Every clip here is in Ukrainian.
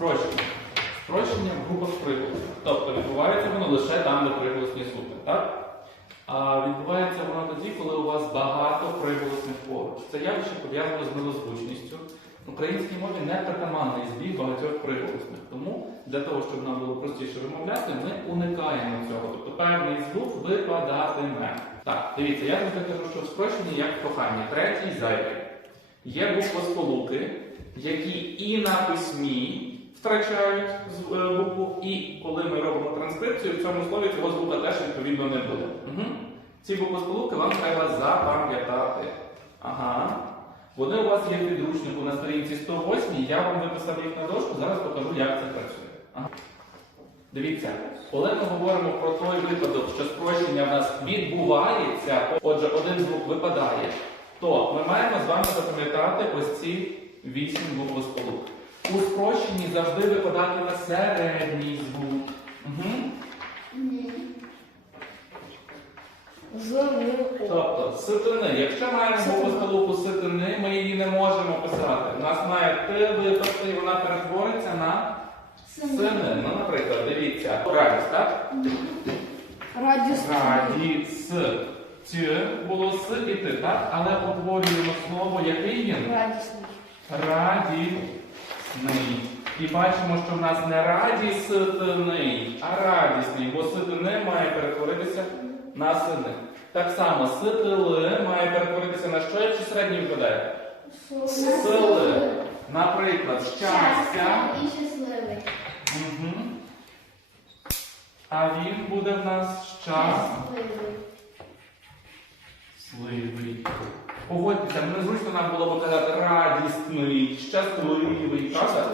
Спрощення. Спрощення в групах приголосних. Тобто відбувається воно лише там, де приголосні звуки, так? А відбувається воно тоді, коли у вас багато приголосних поруч. Це явище пов'язано з милозвучністю. В українській мові не притаманний збіг багатьох приголосних. Тому для того, щоб нам було простіше вимовляти, ми уникаємо цього. Тобто певний звук випадатиме. Так, дивіться, я завжди кажу, що в спрощенні як в коханні. Третій зайвий. Є буквосполуки, які і на письмі втрачають з- е, і коли ми робимо транскрипцію, в цьому слові цього звука теж відповідно не буде. Угу. Ці буквосполуки вам треба запам'ятати. Ага. Вони у вас є в підручнику на сторінці 108, я вам виписав їх на дошку, зараз покажу, як це працює. Ага. Дивіться, коли ми говоримо про той випадок, що спрощення в нас відбувається, отже, один звук випадає, то ми маємо з вами запам'ятати ось ці вісім буквосполук. У спрощенні завжди випадатиме середній звук. Угу. Тобто ситини. Якщо маємо буквосполуку ситини, ми її не можемо писати. У нас має Т випасти, і вона перетвориться на сини. Ну, наприклад, дивіться. Радість, так? Радіс. Радіс. Т було с і ти, так? Але утворюємо слово, який він? Радісний. Радісний. І бачимо, що в нас не радісний, а радісний, бо ситини має перетворитися на сини. Так само ситили має перетворитися на що, якщо середній випадає? Сили. Наприклад, щастя. і щасливий. Угу. А він буде в нас щасливий. Щасливий. Погодьтеся, незручно нам було б казати радісний, щасливий, правда?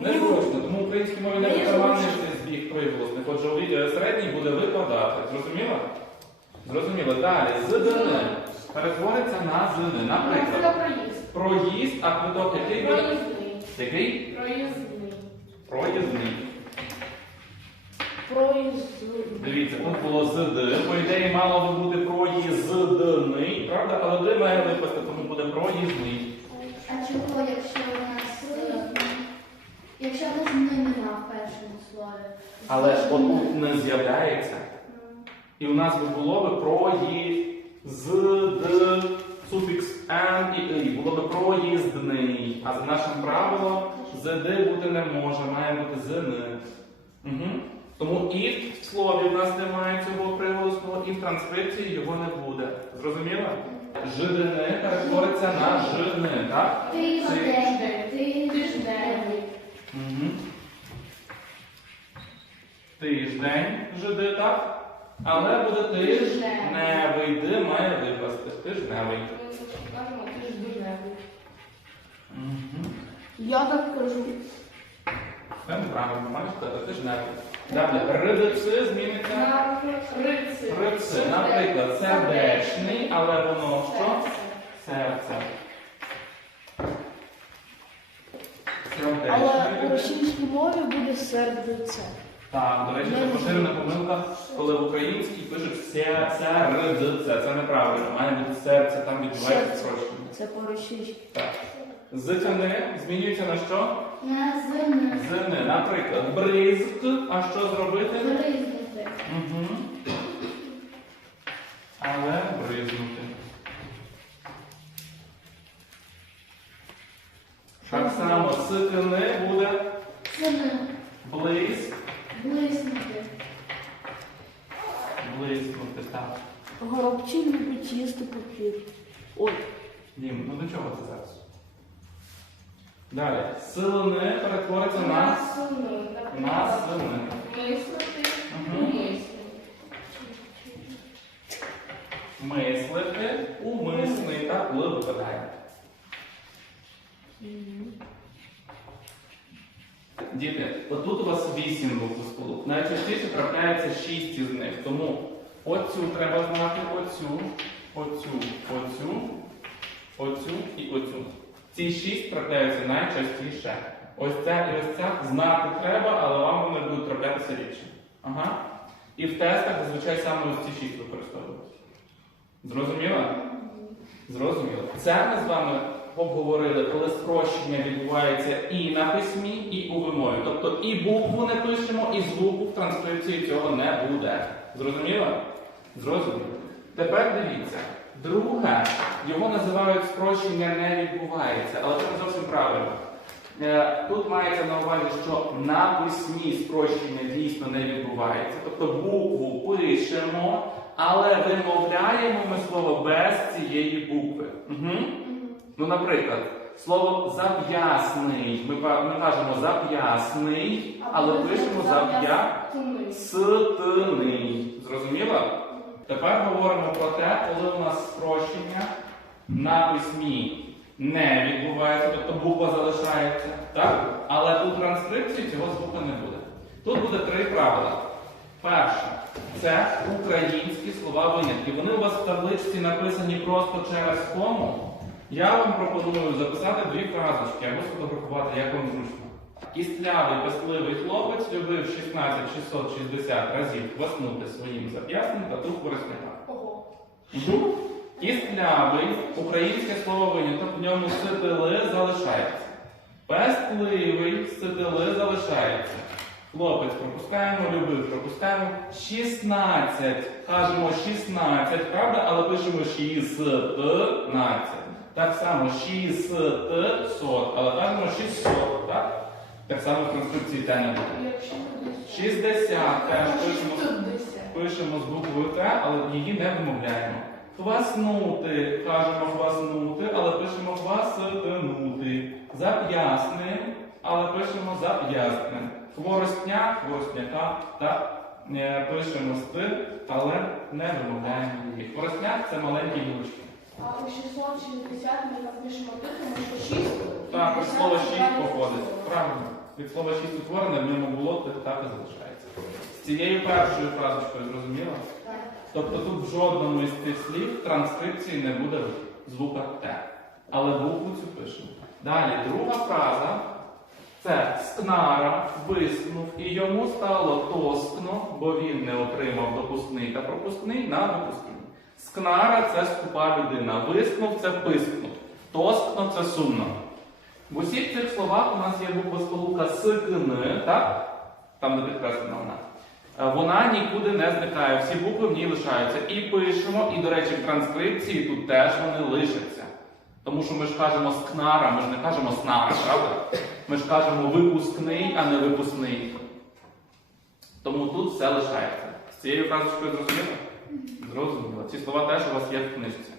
Незручно, тому українській мові не притаманний цей збіг приголосних. Отже, середній буде викладати. Зрозуміло? Зрозуміло. Далі, зидини. Перетвориться на зини. Наприклад, проїзд. проїзд, а квиток який буде? Проїзний. Який? Проїзний. Проїзний. Проїзд. Дивіться, тут було зд. По ідеї мало би бути проїздний, правда? Але де має випасти, тому буде проїзний. А чого, якщо у нас якщо в нас не нема в першому слові? Але ж отут не з'являється. І у нас би було би проїзд, суфікс н і и. Було би проїздний. А за нашим правилом зд бути не може, має бути зн. Угу. Тому і в слові в нас немає цього приголосного, і в транскрипції його не буде. Зрозуміло? Жидини перетвориться на жини, так? Тиждень. Тиждень. Угу. Тиждень жиди, так? Але буде тижневий. Ди має випасти. Тижневий. Кажемо тижденевий. Я так кажу. Неправильно, маєш сказати тижневий. Далі, ридици зміниться. На рици. Рици. Наприклад, сердечний, але воно що? Серце. Але у Сердечний. російській мові буде сердце. Так, до речі, це поширена помилка, коли в українській пишуть ся, сердце. Це неправильно. Має бути серце, там відбувається Серце. спрощення. Це по-російськи. Так. Зитини змінюється на що? На зини. Зини. Наприклад, бризк. А що зробити? Бризнути. Угу. Але бризнути. Так само ситини буде Сини. близьк. Блиснути. Близнути. Так. Горобці люблять їсти папір. Ой. Дім, ну до чого це зараз? Далі. Силини перетвориться на, сини. на сини. Мислити. Умисли. Мислити, умисний, так, коли випадає. Діти, отут у вас вісім буквосполук. Найчастіше трапляється шість із них. Тому оцю треба знати, оцю, оцю, оцю, оцю і оцю. Ці шість трапляються найчастіше. Ось ця і ось ця знати треба, але вам вони будуть траплятися рідше. Ага. І в тестах зазвичай саме ось ці шість використовують. Зрозуміло? Зрозуміло. Це ми з вами обговорили, коли спрощення відбувається і на письмі, і у вимові. Тобто і букву не пишемо, і звуку в транскрипції цього не буде. Зрозуміло? Зрозуміло. Тепер дивіться. Друге, його називають спрощення не відбувається, але це не зовсім правильно. Е, Тут мається на увазі, що на письмі спрощення дійсно не відбувається. Тобто букву пишемо, але вимовляємо ми слово без цієї букви. Угу. Ну, наприклад, слово зап'ясний. Ми, ми кажемо зап'ясний, але пишемо зап'ясний. Зрозуміло? Тепер говоримо про те, коли у нас спрощення на письмі не відбувається, тобто буква залишається, так? але у транскрипції цього звука не буде. Тут буде три правила. Перше, це українські слова винятки. Вони у вас в табличці написані просто через кому. Я вам пропоную записати дві фразочки або сфотографувати, як вам зручно. Кістлявий, пестливий хлопець любив 16 660 разів хваснути своїм зап'ясним та тух корисника. Ого. Кістлявий, українське слово виняток, в ньому ситили залишається. Пестливий, ситили залишається. Хлопець пропускаємо, любив, пропускаємо. 16. Кажемо 16, правда, але пишемо 16. Так само 600, але кажемо 600, так? Так само в конструкції те не буде. Якщо 60 теж пишемо, пишемо з буквою Т, але її не вимовляємо. Хваснути, кажемо хваснути, але пишемо хваситинути. Зап'ясним, але пишемо зап'ясним. Хворостня, хворостняка, так. Е, Пишемо стир, але не вимовляємо її. Хворостняк це маленькі гілочки. А у 660 ми напишемо тут, тому що 6. Так, від слова 6 походить. Правильно. Від слова 6 утворене, в ньому було, то так і залишається. З цією першою фразочкою зрозуміло? Так. Тобто тут в жодному із цих слів транскрипції не буде звука Т. Але букву цю пишемо. Далі, друга фраза це скнара виснув і йому стало тоскно, бо він не отримав допускний та пропускний на допускний. Скнара це скупа людина. Виснув це пискнув. Тоскно це сумно. В усіх цих словах у нас є буква сполука сикн, так? Там де підкреслена вона. Е, Вона нікуди не зникає, всі букви в ній лишаються. І пишемо, і, до речі, в транскрипції тут теж вони лишаться. Тому що ми ж кажемо скнара, ми ж не кажемо снара, правда? Ми ж кажемо випускний, а не випускний. Тому тут все лишається. З цією фразочкою зрозуміло? Зрозуміло. Ці слова теж у вас є в книжці.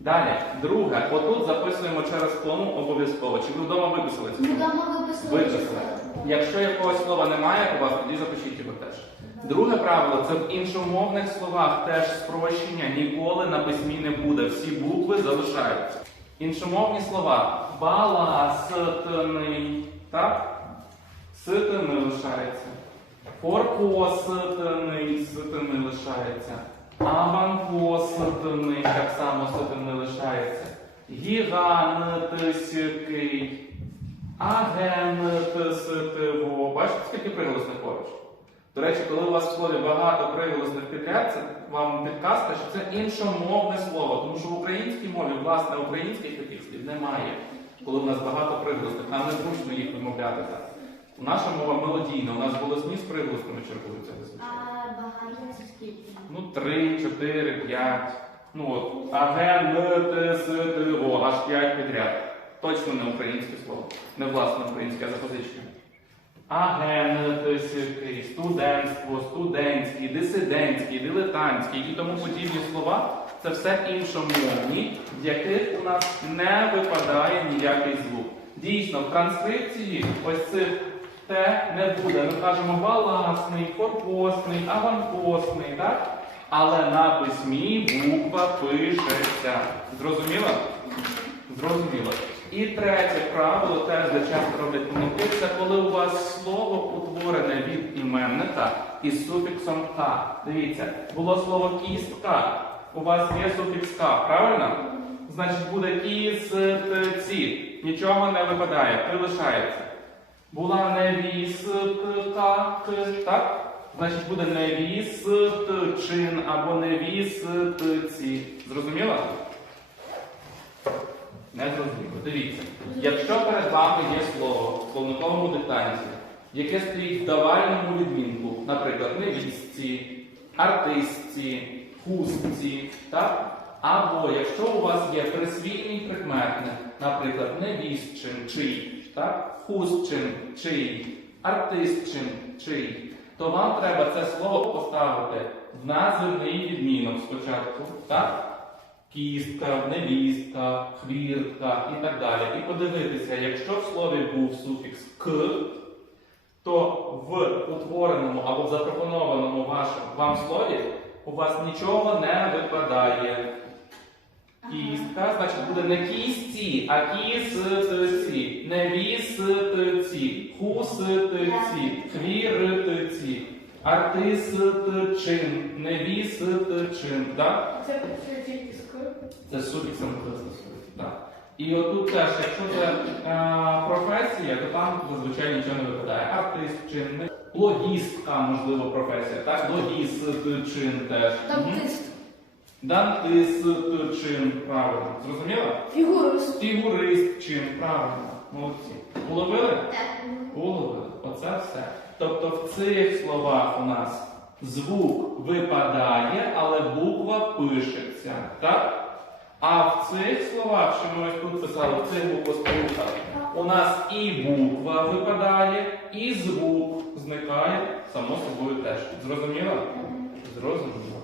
Далі, друге, отут записуємо через кому обов'язково. Чи ви вдома виписали це? Вдома виписали. Виписали. Якщо якогось слова немає у вас, тоді запишіть його теж. Друге правило це в іншомовних словах теж спрощення ніколи на письмі не буде. Всі букви залишаються. Іншомовні слова баласитний, так? Ситини лишається. Форпоситний, ситини лишається. Аванпоситний, так само ситини лишається. Гігантисякий. Агенетиситиво. Бачите, скільки приголосних поруч? До речі, коли у вас в слові багато приголосних підряд, це вам підказка, що це іншомовне слово. Тому що в українській мові, власне, українських таких слів немає. Коли в нас багато приголосних, нам не зручно їх вимовляти так. Наша мова мелодійна, у нас голосні з приголосними чергуються А зазвичай. багато це скільки? Ну, три, чотири, п'ять. Ну от, агенетиситиво, аж п'ять підряд. Точно не українське слово. Не власне українське, а запозичне. Агенетисякий, студентство, студентський, дисидентський, дилетантський і тому подібні слова це все іншомовні, в яких у нас не випадає ніякий звук. Дійсно, в транскрипції ось цих те не буде. Ми кажемо балансний, форпостний, аванпостний, так? Але на письмі буква пишеться. Зрозуміло? Зрозуміло. І третє правило, теж де часто роблять помилки, це коли у вас слово утворене від іменника із суфіксом К. Дивіться, було слово кістка. У вас є суфікс К, правильно? Значить буде кістці. Нічого не випадає, прилишається. Була невістка, так? Значить буде невістчин або невістці. Зрозуміло? Не зрозуміло. Дивіться. Якщо перед вами є слово в словниковому диктанті, яке стоїть в давальному відмінку, наприклад, невістці, артистці, хустці, так? Або якщо у вас є присвійний прикметник, наприклад, невістчин чий, так? хустчин чий, артистчин чий, то вам треба це слово поставити в називний відмінок спочатку, так? Кістка, невістка, хвіртка і так далі. І подивитися, якщо в слові був суфікс к, то в утвореному або запропонованому вашому вам слові у вас нічого не випадає. Кістка, значить, буде не кісті, а кістці, невістці, хустці, хвіртці, артистчин, невістчин. Так? Це тільки. Це суфіксом Так. І отут теж, якщо це е, професія, то там зазвичай нічого не випадає. Артист чи не логістка, можливо, професія, так? Логістчин теж. Там Мгм. тист. Дантист чин, правильно. Зрозуміло? Фігурист. Фігурист чин, правильно. Молодці. Уловили? Так. Уловили. Оце все. Тобто в цих словах у нас звук випадає, але буква пишеться. Так? А в цих словах, що ми ось тут писали, в цих буквосполуках, у нас і буква випадає, і звук зникає, само собою теж. Зрозуміло? Зрозуміло.